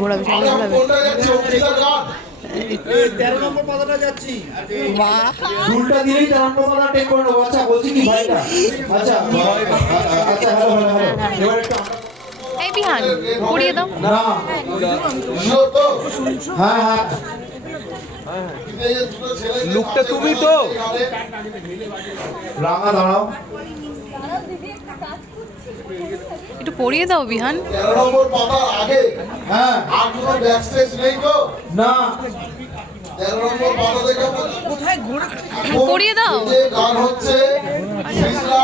ঘোরাবে সামনে ঘোরাবে। 13 নম্বর পাতাটা যাচ্ছি। বাহ, উল্টা দিলেই 13 নম্বর পাতা টেক করে নেবো। আচ্ছা বলছি কি ভাইটা, আচ্ছা আচ্ছা হ্যালো হ্যালো হ্যালো, এবার একটু এই বিহান পড়িয়ে দাও না, হ্যাঁ হ্যাঁ লুকটা তুমি তো রাঙা দাঁড়াও। একটু পড়িয়ে দাও বিহান। 13 নম্বর পাতার আগে হ্যাঁ আর কোনো ব্যাক স্টেজ নেই তো? না 13 নম্বর পাতা থেকে পড়িয়ে দাও। যে গান হচ্ছে সিজলা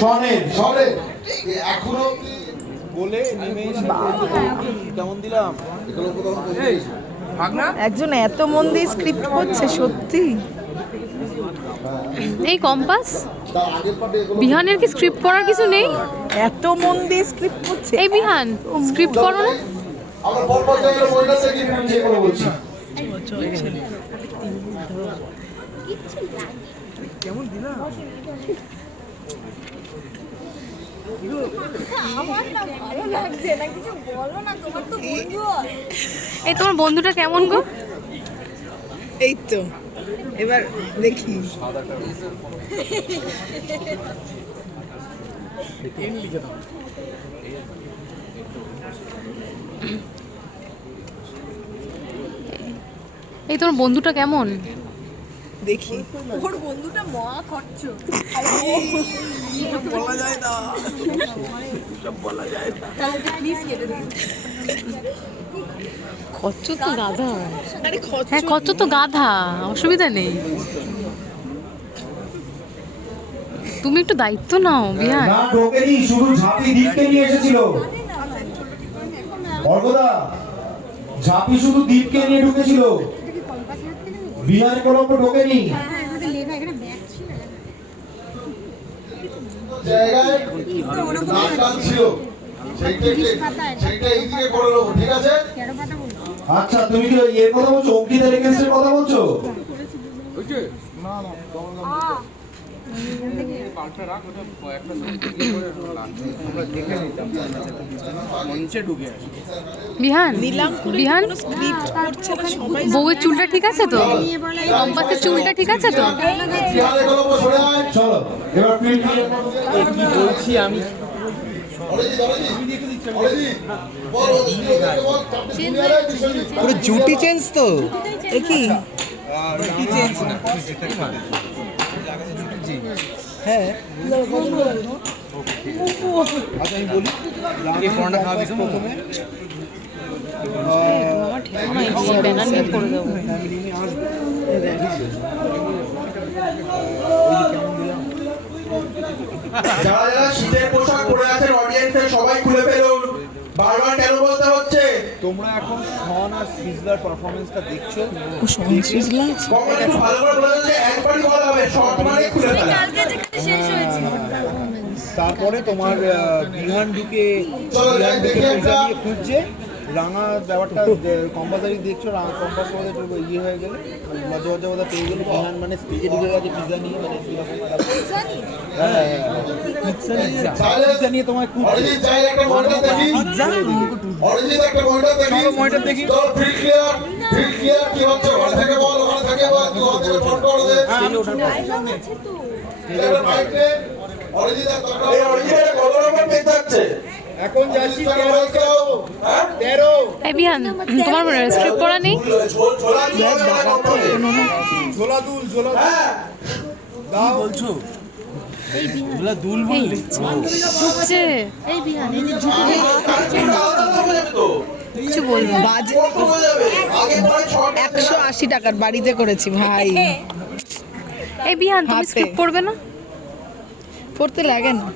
শোনেন সরে এখনো অব্দি বলে নেমে এসে কেমন দিলাম এগুলো কোথাও একজন এত মন দিয়ে স্ক্রিপ্ট করছে সত্যি। এই কম্পাস তার আগের পার্টে এগুলো বিহানের কি স্ক্রিপ্ট পড়ার কিছু নেই? এত মন দিয়ে স্ক্রিপ্ট করছে। এই বিহান স্ক্রিপ্ট পড়ো না? আমরা পরপর জায়গায় বইটা থেকে যে করে বলছি আমার না ভালো লাগছে না, কিছু বলো না, তোমার তো বন্ধু হয়। এই তোমার বন্ধুটা কেমন গো? এই তো এবার দেখি। এই তোমার বন্ধুটা কেমন? দেখি ওর বন্ধুটা মহা খরচ। বলা যায় না। তাহলে প্লিজ কেটে দিন। খচ্চ তো গাধা। আরে হ্যাঁ খচ্চ তো গাধা, অসুবিধা নেই। তুমি একটু দায়িত্ব নাও বিহান। না ঢোকেনি, শুধু ঝাঁপি দীপকে নিয়ে এসেছিল। বর্গদা ঝাঁপি শুধু দীপকে নিয়ে ঢুকেছিল, বিহার কলম্ব ঢোকেনি। জায়গায় নাচ গান ছিল সেইটা এইদিকে করে নেবো, ঠিক আছে? আচ্ছা তুমি কি এর কথা বলছো, অঙ্কিতা রেগেন্সের কথা বলছো? বিহান নিলাম করে বিহান কোনো স্ক্রিপ্ট করছে না সবাই। বউয়ের চুলটা ঠিক আছে তো? কম্পাসের চুলটা ঠিক আছে তো? বিহারে কলম্ব সরে আয়। চলো এবার ফিল্ম কি বলছি আমি অরিজিৎ, বল ওদিকে বল, চারটে জুনিয়র আছে, পিছনে। পুরো জুটি চেঞ্জ তো এ কি হ্যাঁ আচ্ছা আমি বলি কে কোনটা খাওয়াবি প্রথমে আমার ঠিকানা এই ব্যানার নিয়ে করে দেবো। যারা যারা শীতের পোশাক পরে আছেন অডিয়েন্সের সবাই খুলে ফেলুন। বারবার কেন বলতে হচ্ছে? তোমরা এখন শন আর সিজলার পারফরম্যান্সটা দেখছো। ও সংশ্লিষ্ট কখন একটু ভালো করে বলে যে একবারই বলা হবে, শর্ট মানে খুলে ফেলা। কালকে যেখানে শেষ হয়েছে তারপরে তোমার বিহান ঢুকে পয়সা নিয়ে খুঁজছে রাঙা ব্যাপারটা কম্পাসারি দেখছো, রাঙা কম্পাস করে ইয়ে হয়ে গেলে লজ্জা লজ্জা কথা পেয়ে গেলে বিহান মানে স্টেজে ঢুকে গেছে পিজা নিয়ে, মানে পিজা নিয়ে তোমায় খুঁজছে। অরিজিৎ চাই একটা মনিটর দেখি। অরিজিৎ একটা মনিটর দেখি। চলো মনিটর দেখি। তোর ফিল্ড ক্লিয়ার কি হচ্ছে? ওখানে থেকে বল, ওখানে থেকে বল, তুই ওখান থেকে ফোন করে দে। ডায়লগ আছে তো। ক্লিয়ার মাইক নে। অরিজিৎ আর তোর এই অরিজিৎ কত নম্বর পেজ যাচ্ছে? এখন যাচ্ছি 13। এই বিহান তোমার স্ক্রিপ্ট পড়া নেই? ঝোলা দুল ঝোলা হ্যাঁ দাও বলছো ঝোলা দুল বললে ঢুকছে। এই বিহান এই যে ঝুঁকে কিছু বলবো। বাজে 180 টাকার বাড়িতে করেছি ভাই। এই বিহান তুমি হাতে। স্ক্রিপ্ট পড়বে না? পড়তে লাগে না।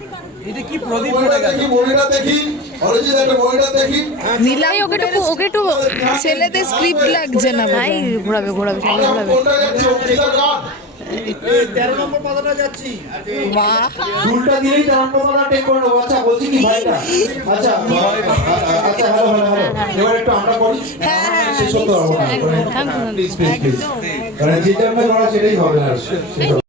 এটা কি প্রদীপ পড়ে গেল? মনিটর দেখি। অরিজিৎ একটা মনিটর দেখি। নিলাম এই ওকে একটু ছেলেদের স্ক্রিপ্ট লাগছে না ভাই ভাই। ঘোরাবে ঘোরাবে সামনে আমরা ঘোরাবে। কোনটা যাচ্ছি? অঙ্কিতার গান। 13 নম্বর পাতাটা যাচ্ছি। বাহ, উল্টা দিলেই 13 নম্বর পাতা টেক করে নেবো। আচ্ছা বলছি কি ভাইটা, আচ্ছা আচ্ছা হ্যালো হ্যালো হ্যালো, এবার একটু আমরা করি। শেষ হতে পারবো না, প্লিজ প্লিজ প্লিজ, মানে যেটা আমরা করা সেটাই হবে না।